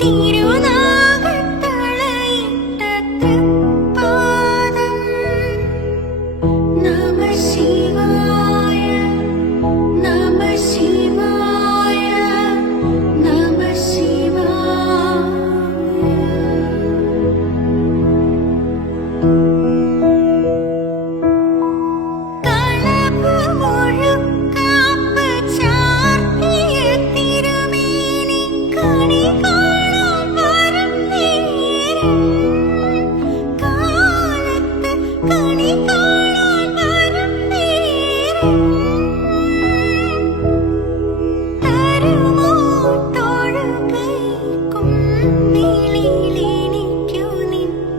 തിരുനാ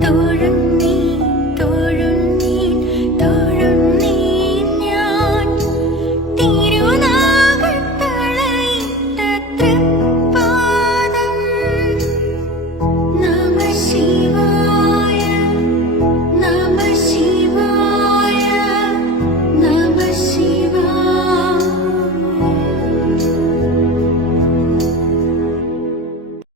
多日。